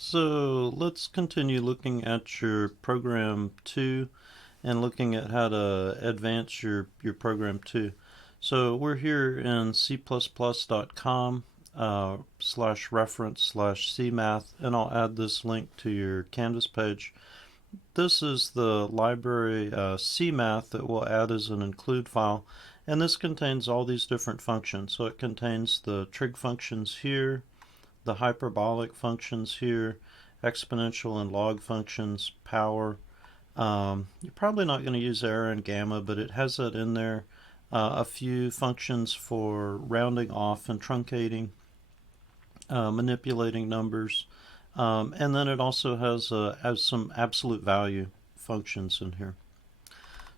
So let's continue looking at your program 2 and looking at how to advance your program 2. So we're here in c++.com slash reference slash cmath, and I'll add this link to your Canvas page. This is the library cmath that we'll add as an include file, and this contains all these different functions. So it contains the trig functions here, the hyperbolic functions here, exponential and log functions, power. You're probably not going to use error and gamma, but it has that in there. A few functions for rounding off and truncating, manipulating numbers, and then it also has some absolute value functions in here.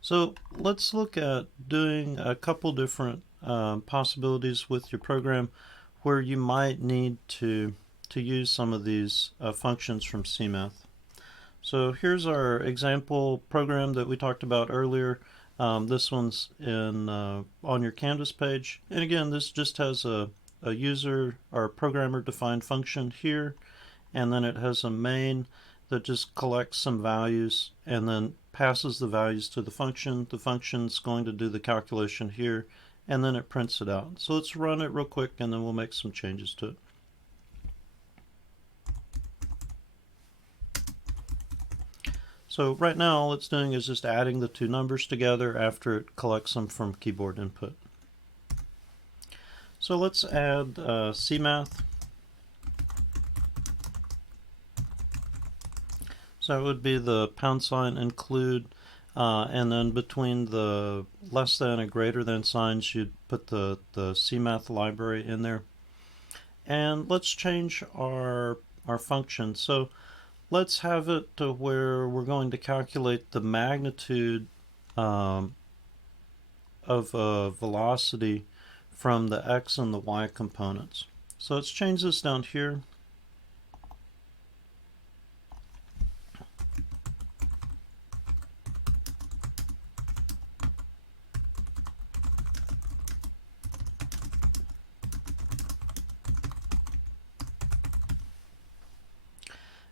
So let's look at doing a couple different possibilities with your program where you might need to use some of these functions from cmath. So here's our example program that we talked about earlier. This one's in on your Canvas page, and again, this just has a user or programmer defined function here, and then it has a main that just collects some values and then passes the values to the function. The function's going to do the calculation here, and then it prints it out. So let's run it real quick, and then we'll make some changes to it. So right now all it's doing is just adding the two numbers together after it collects them from keyboard input. So let's add cmath. So it would be the # include, and then between the less than and greater than signs, you'd put the cmath library in there. And let's change our function. So let's have it to where we're going to calculate the magnitude of a velocity from the x and the y components. So let's change this down here.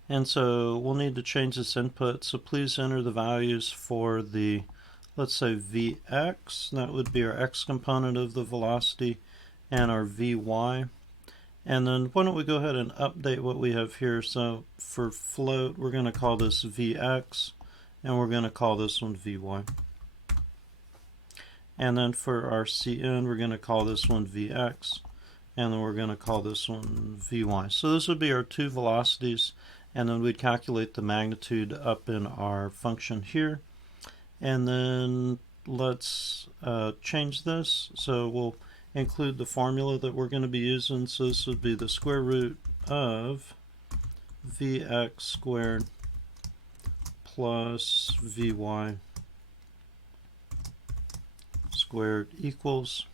And so we'll need to change this input. So please enter the values for the, let's say, Vx. That would be our x component of the velocity, and our Vy. And then why don't we go ahead and update what we have here. So for float, we're going to call this Vx, and we're going to call this one Vy. And then for our Cn, we're going to call this one Vx, and then we're going to call this one Vy. So this would be our two velocities, and then we'd calculate the magnitude up in our function here. And then let's change this. So we'll include the formula that we're going to be using. So this would be the square root of Vx squared plus Vy squared equals,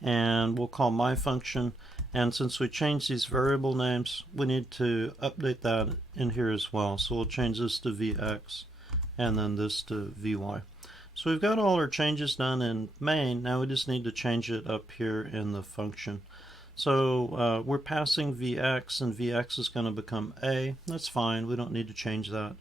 and we'll call my function. And since we changed these variable names, we need to update that in here as well. So we'll change this to Vx and then this to Vy. So we've got all our changes done in main. Now we just need to change it up here in the function. So we're passing Vx, and Vx is going to become A. That's fine. We don't need to change that.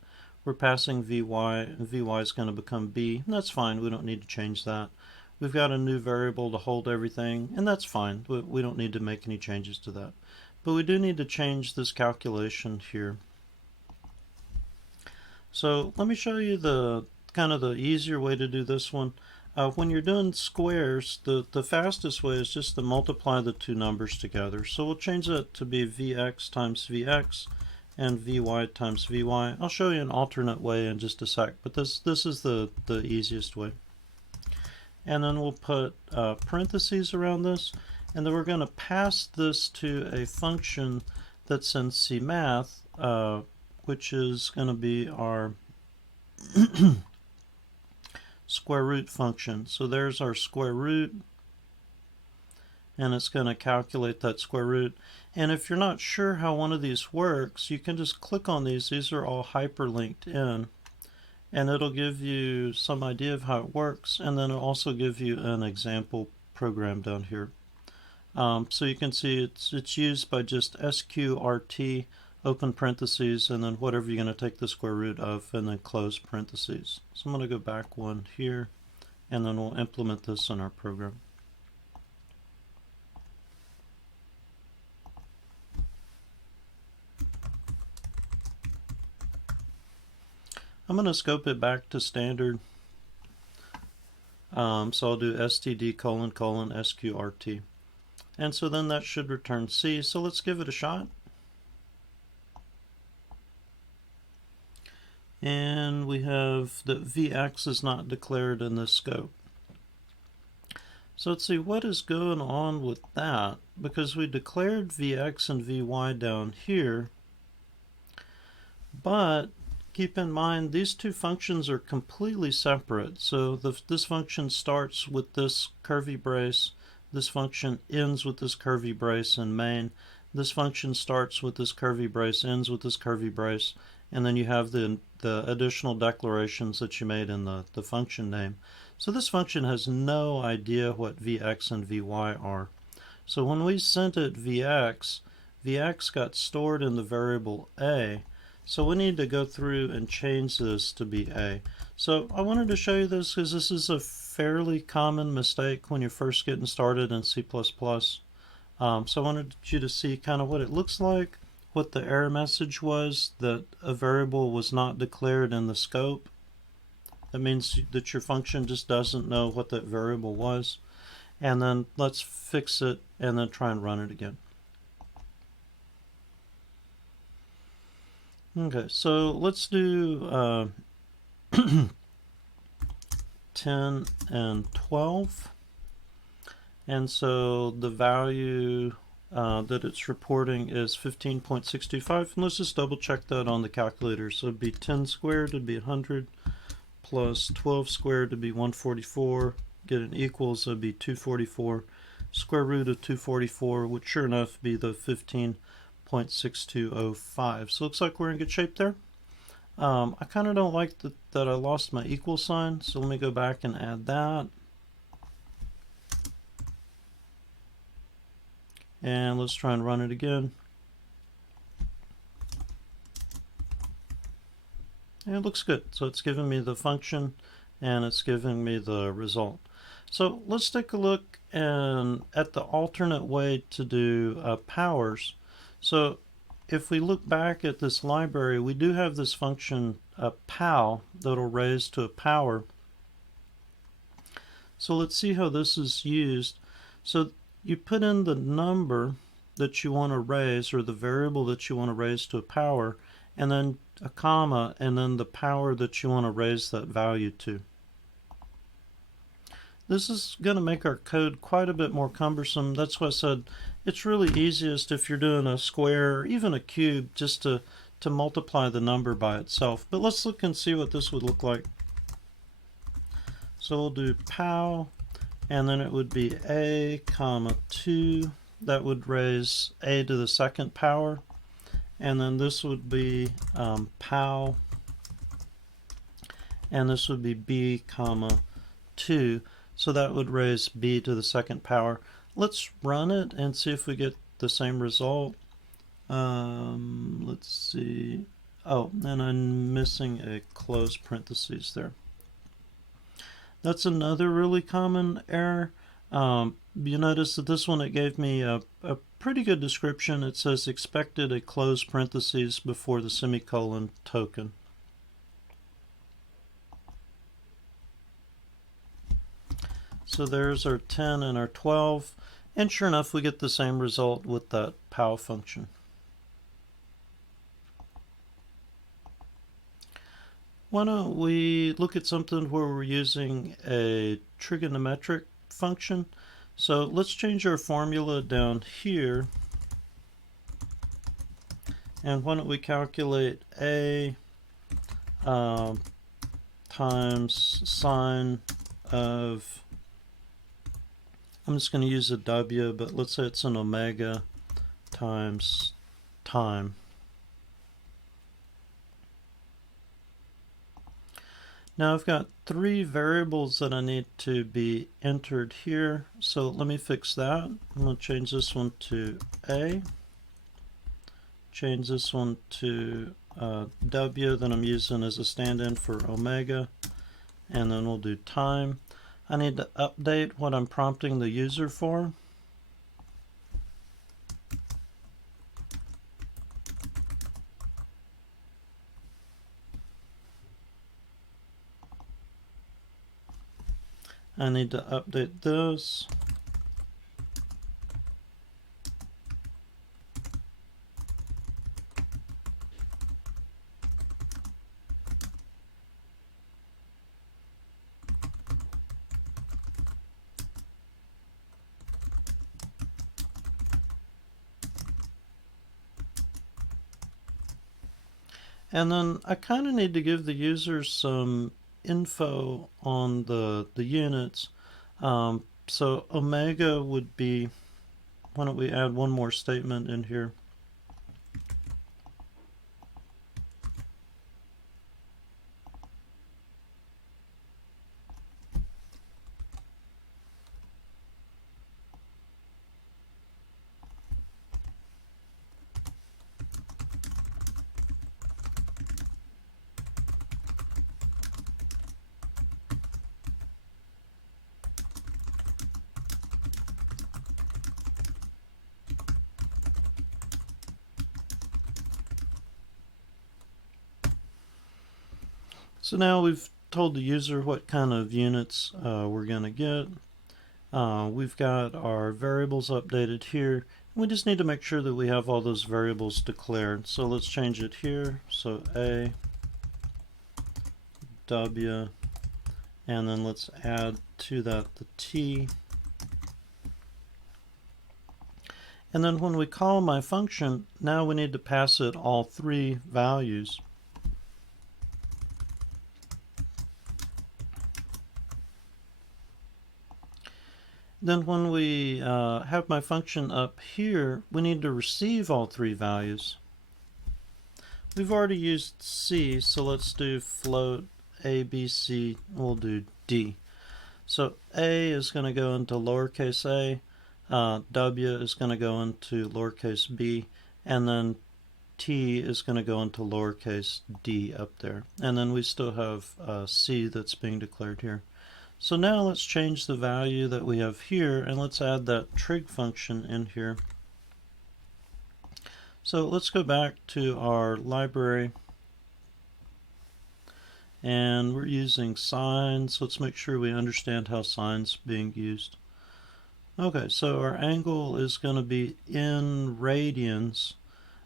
We're passing Vy, and Vy is going to become B. And that's fine. We don't need to change that. We've got a new variable to hold everything, and that's fine. We don't need to make any changes to that. But we do need to change this calculation here. So let me show you the kind of the easier way to do this one. When you're doing squares, the fastest way is just to multiply the two numbers together. So we'll change that to be Vx times Vx and Vy times Vy. I'll show you an alternate way in just a sec, but this is the easiest way. And then we'll put parentheses around this, and then we're going to pass this to a function that's in cmath, which is going to be our square root function. So there's our square root, and it's going to calculate that square root. And if you're not sure how one of these works, you can just click on these. These are all hyperlinked in, and it'll give you some idea of how it works, and then it'll also give you an example program down here. So you can see it's used by just sqrt open parentheses, and then whatever you're going to take the square root of, and then close parentheses. So I'm going to go back one here, and then we'll implement this in our program. I'm going to scope it back to standard. So I'll do std : sqrt. And so then that should return C. So let's give it a shot. And we have that Vx is not declared in this scope. So let's see what is going on with that, because we declared Vx and Vy down here, but keep in mind these two functions are completely separate. So this function starts with this curvy brace, this function ends with this curvy brace in main, this function starts with this curvy brace, ends with this curvy brace, and then you have the additional declarations that you made in the function name. So this function has no idea what Vx and Vy are. So when we sent it Vx, Vx got stored in the variable a. So we need to go through and change this to be a. So I wanted to show you this because this is a fairly common mistake when you're first getting started in C++. So I wanted you to see kind of what it looks like, what the error message was, that a variable was not declared in the scope. That means that your function just doesn't know what that variable was. And then let's fix it and then try and run it again. Okay, so let's do 10 and 12. And so the value that it's reporting is 15.625. And let's just double check that on the calculator. So it'd be 10 squared would be 100, plus 12 squared would be 144. Get an equals, so it'd be 244. Square root of 244 would sure enough be the 15.6205. So it looks like we're in good shape there. I kind of don't like that I lost my equal sign, so let me go back and add that. And let's try and run it again. And it looks good. So it's giving me the function and it's giving me the result. So let's take a look at the alternate way to do powers. So if we look back at this library, we do have this function pow that'll raise to a power. So let's see how this is used. So you put in the number that you want to raise, or the variable that you want to raise to a power, and then a comma, and then the power that you want to raise that value to. This is going to make our code quite a bit more cumbersome. That's why I said it's really easiest if you're doing a square or even a cube just to multiply the number by itself. But let's look and see what this would look like. So we'll do pow, and then it would be a comma 2. That would raise a to the second power. And then this would be pow, and this would be b comma 2. So that would raise b to the second power. Let's run it and see if we get the same result. Let's see. Oh, and I'm missing a close parentheses there. That's another really common error. You notice that this one, it gave me a pretty good description. It says expected a close parentheses before the semicolon token. So there's our 10 and our 12, and sure enough we get the same result with that pow function. Why don't we look at something where we're using a trigonometric function. So let's change our formula down here, and why don't we calculate a times sine of, I'm just going to use a w, but let's say it's an omega times time. Now I've got 3 variables that I need to be entered here, so let me fix that. I'm going to change this one to a, change this one to W that I'm using as a stand-in for omega, and then we'll do time. I need to update what I'm prompting the user for. I need to update this. And then I kind of need to give the user some info on the units. So omega would be, why don't we add one more statement in here? So now we've told the user what kind of units we're going to get. We've got our variables updated here. We just need to make sure that we have all those variables declared. So let's change it here. So A, W, and then let's add to that the T. And then when we call my function, now we need to pass it all three values. Then when we have my function up here, we need to receive all three values. We've already used C, so let's do float A, B, C, we'll do D. So A is going to go into lowercase a, W is going to go into lowercase b, and then T is going to go into lowercase d up there. And then we still have C that's being declared here. So now let's change the value that we have here, and let's add that trig function in here. So let's go back to our library, and we're using sines. Let's make sure we understand how sines being used. Okay, so our angle is going to be in radians,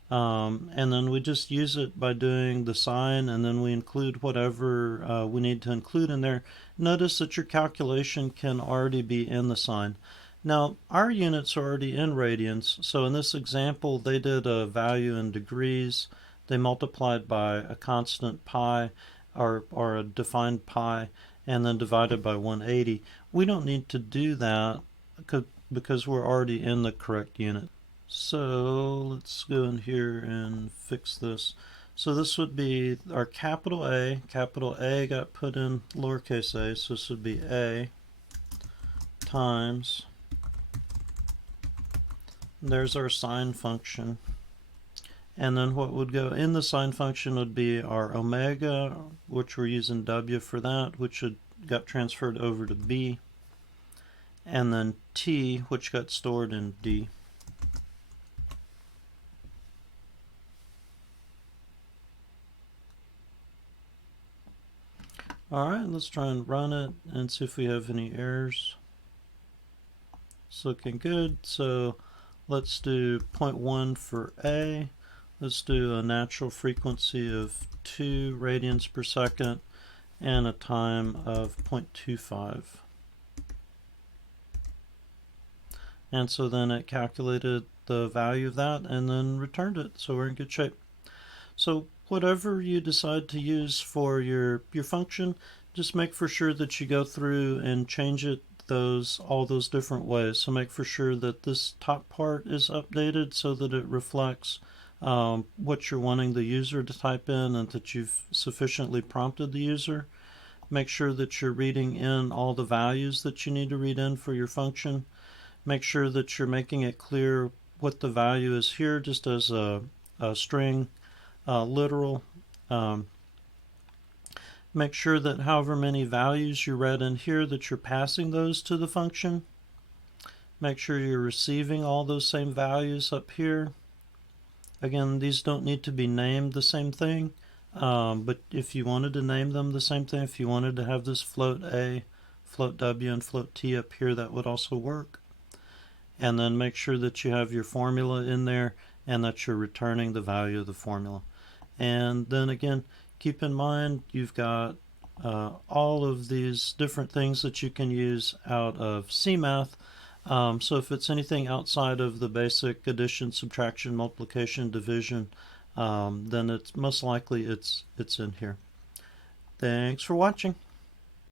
and then we just use it by doing the sine, and then we include whatever we need to include in there. Notice that your calculation can already be in the sine. Now, our units are already in radians, so in this example, they did a value in degrees. They multiplied by a constant pi, or a defined pi, and then divided by 180. We don't need to do that because we're already in the correct unit. So let's go in here and fix this. So this would be our capital A. Capital A got put in lowercase a, so this would be A times, there's our sine function. And then what would go in the sine function would be our omega, which we're using W for that, which got transferred over to B, and then T, which got stored in D. Alright, let's try and run it and see if we have any errors. It's looking good, so let's do 0.1 for A. Let's do a natural frequency of 2 radians per second and a time of 0.25. And so then it calculated the value of that and then returned it, so we're in good shape. So whatever you decide to use for your function, just make for sure that you go through and change it all those different ways. So make for sure that this top part is updated so that it reflects what you're wanting the user to type in and that you've sufficiently prompted the user. Make sure that you're reading in all the values that you need to read in for your function. Make sure that you're making it clear what the value is here, just as a string literal. Um, Make sure that however many values you read in here that you're passing those to the function. Make sure you're receiving all those same values up here. Again, these don't need to be named the same thing, but if you wanted to name them the same thing, if you wanted to have this float A, float W, and float T up here, that would also work. And then make sure that you have your formula in there and that you're returning the value of the formula. And then again, keep in mind you've got all of these different things that you can use out of cmath. So if it's anything outside of the basic addition, subtraction, multiplication, division, then it's most likely it's in here. Thanks for watching.